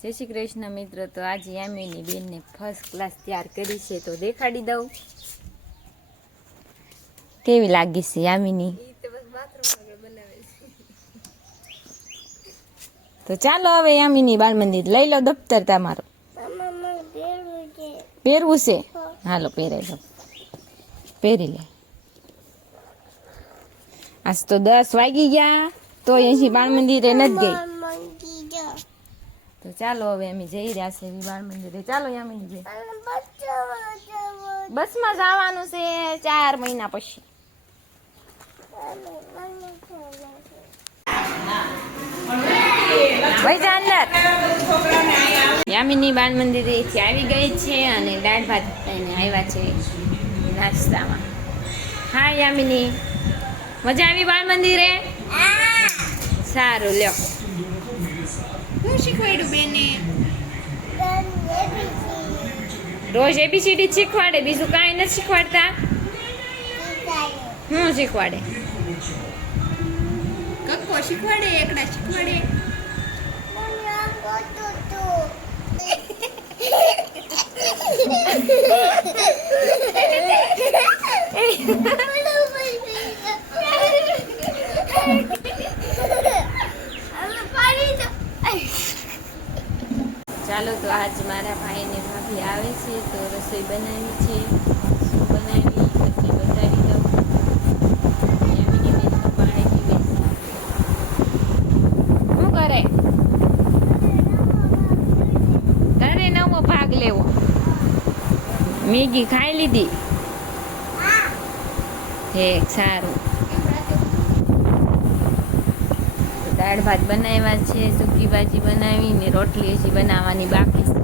જય શ્રી કૃષ્ણ મિત્રો. તો આજે યામીની બેનને ફર્સ્ટ ક્લાસ તૈયાર કરી છે તો દેખાડી દઉં કેવી લાગી છે યામીની. તો ચાલો હવે યામીની બાળ મંદિર લઈ લો દફતર તમારો. પહેરવું છે? હાલો પહેરાઈ દો, પહેરી લે. આજ તો 10 વાગી ગયા તો અહીંથી બાળ મંદિરે નથી ગઈ. તો ચાલો હવે અમે જઈ રહ્યા છે બાળ મંદિરે. ચાલો યામિની બસમાં જવાનું છે 4 મહિના પછી. ભાઈ જા અંદર. યામિની બાળ મંદિરેથી આવી ગઈ છે અને દાળ ભાત લઈને આવ્યા છે નાસ્તામાં. હા યામિની, મજા આવી બાળ મંદિરે? સારું લ્યો. શું શીખવાડ્યું બેને? રોજ એબીસીડી શીખવાડે, બીજું કાંઈ નથી શીખવાડતા? શું શીખવાડે? કક્કો શીખવાડે, એકડા શીખવાડે. ચાલો તો આજ મારા ભાઈ ને ભાભી આવે છે તો રસોઈ બનાવી છે. શું બનાવી પછી બતાવી દઉં. યામિની બેન તો પાણી પીવે છે. શું કરે? તારે નવો ભાગ લેવો. મેગી ખાઈ લીધી? ઠીક, સારું. દાળ ભાત બનાવ્યા છે, સૂકી ભાજી બનાવી ને રોટલી હજી બનાવવાની બાકી છે.